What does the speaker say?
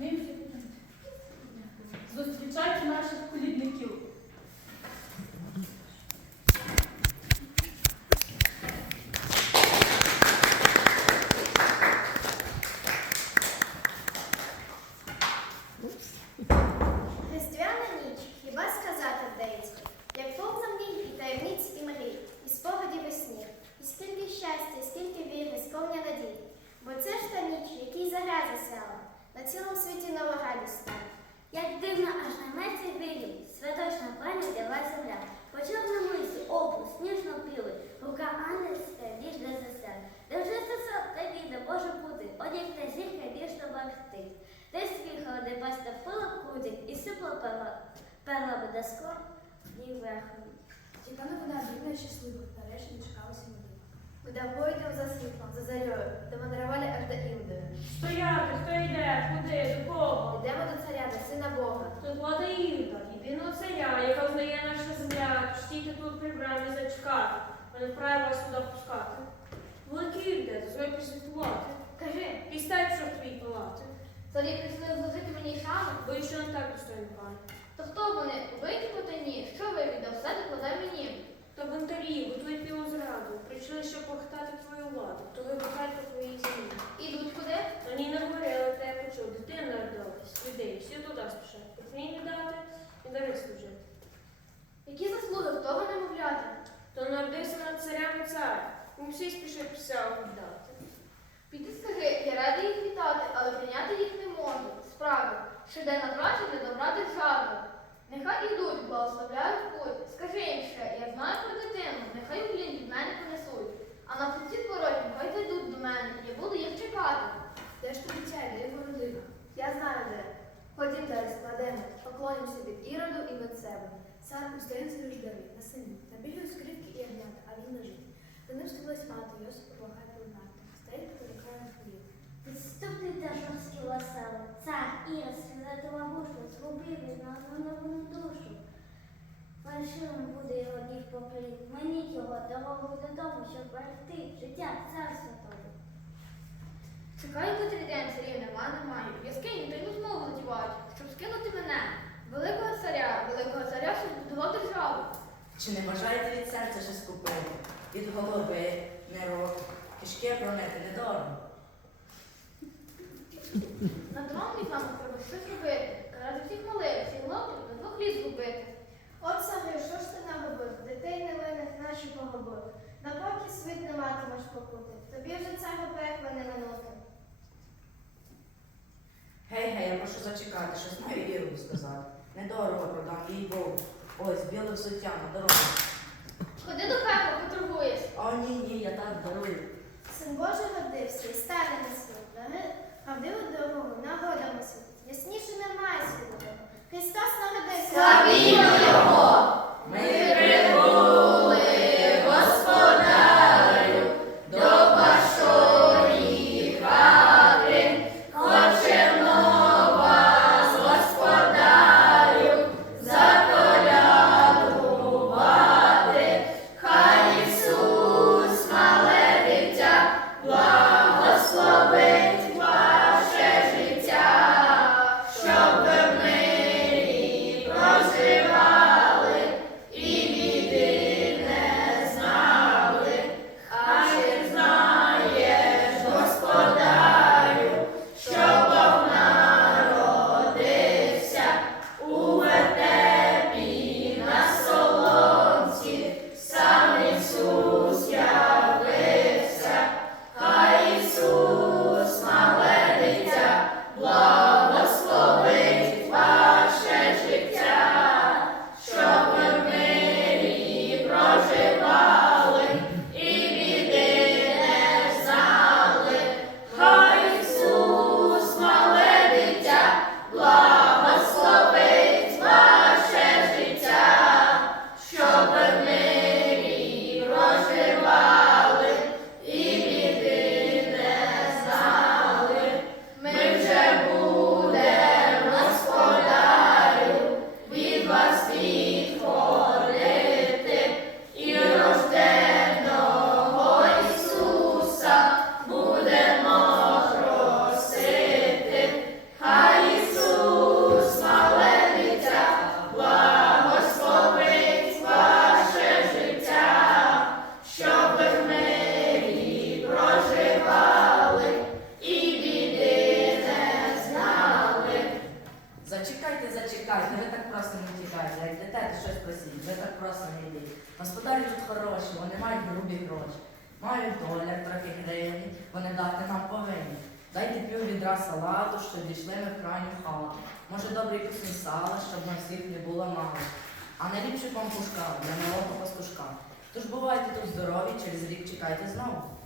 Neyse. Стала. Як дивно аж на меці вирів, святочна пані взяла земля. По чорному лисі обу сніжно пили, рука ангельська ніж для засяд. Де вже соса та віда може бути, одяг та зірка ніжно вахтить. Де свіхала, де паста пила крутить, і сипла перла, перла водоском і верхом. Тікана вона бідна і щаслива, нарешті дочекалася води. Куда пойдем за світлом, за зарею, де мандрували аж до Івдою. Стояти, хто йде, куди, до кого? Йдемо до царя, до сина Бога. Тут влада Ірда, єдиного царя, яка знає наша земля, стійте тут при брамі зачекати, а не вправі вас туди пускати. Великий йде, дозволь присвятувати. Кажи, І що в твій палати. царі прийшли зложити мені шану? Бо що не так достойно пане. То хто вони? Убиті потані? Що вивідав? Все докладай мені. То бунтарі, готують пілу зраду, прийшли, щоб похитати твою владу, то вибухать по твоїй землі. Ідуть куди? Вони не говорили, та я почув, дитина народилась, людей, всі туди спішать. Похмінь віддати і дари служити. Які заслуги в того немовляти? То народився над царями цар, ми всі спішать присягу віддати. Піди скажи, я радий їх вітати, але прийняти їх не можу. Справи, що йде на трачі не добра держави. Нехай ідуть, благословляють путь. Скажи їм ще, я знаю про дитину, нехай у від мене понесуть. А на путі порожні, хай зайдуть до мене, я буду їх чекати. Де ж тобі ця, де його родина? Я знаю де. Ходім далі, складемо, поклонимося від іроду і себе. Цар Устаєнці рождевий, на сині, набігають скрипки і обняти, а він лежить. За ним схилилась мати, Йосип помагає пригнати. Старий перекає на хвилю. Підступний та жорсткий весело, цар Ірис, святого гушу, згубив від нову душу. Фальшивим буде його дів поклін, маніть його дорогу додому, щоб берегти життя царства того. Чекаю котрий день, царів нема, немає. В яскині тайну змову задівають, щоб скинути мене. Великого царя, великого царя, щоб будував державу. Чи не бажаєте від серця ще скупити? Від голови, не рот, кишки пронити недорого. На трон від нам треба щось робити. Ради всіх малих, всіх хлопців до двох літ згубити. От саги, що ж ти нагубив? Дітей невинних наші погубив. На поки світ не матимеш покути. Тобі вже цього пекла не минути. Гей, гей, я прошу зачекати, щось маю Іру сказати. Недорого продам, їй Богу. Ось, біле взуття на дорогу. Ходи до пекла, поторгуєш. О, ні, ні, я так дарую. Син Божий родився і стане на світ. Правдиву дорогу нагодами світ. Ясніше немає світу. Христос народився. Чекайте, ви так просто не тікайте, як дитете щось просіть, ви так просто не йдіть. Господарі тут хороші, вони мають грубі гроші, мають доляр трохи гривень, вони дати нам повинні. Дайте пів відра салату, що дійшли ми в крайню хату. Може, добрий кусень сала, щоб на всіх не було мало. А найліпше вам пушка для малого пастушка. Тож бувайте тут здорові, через рік чекайте знову.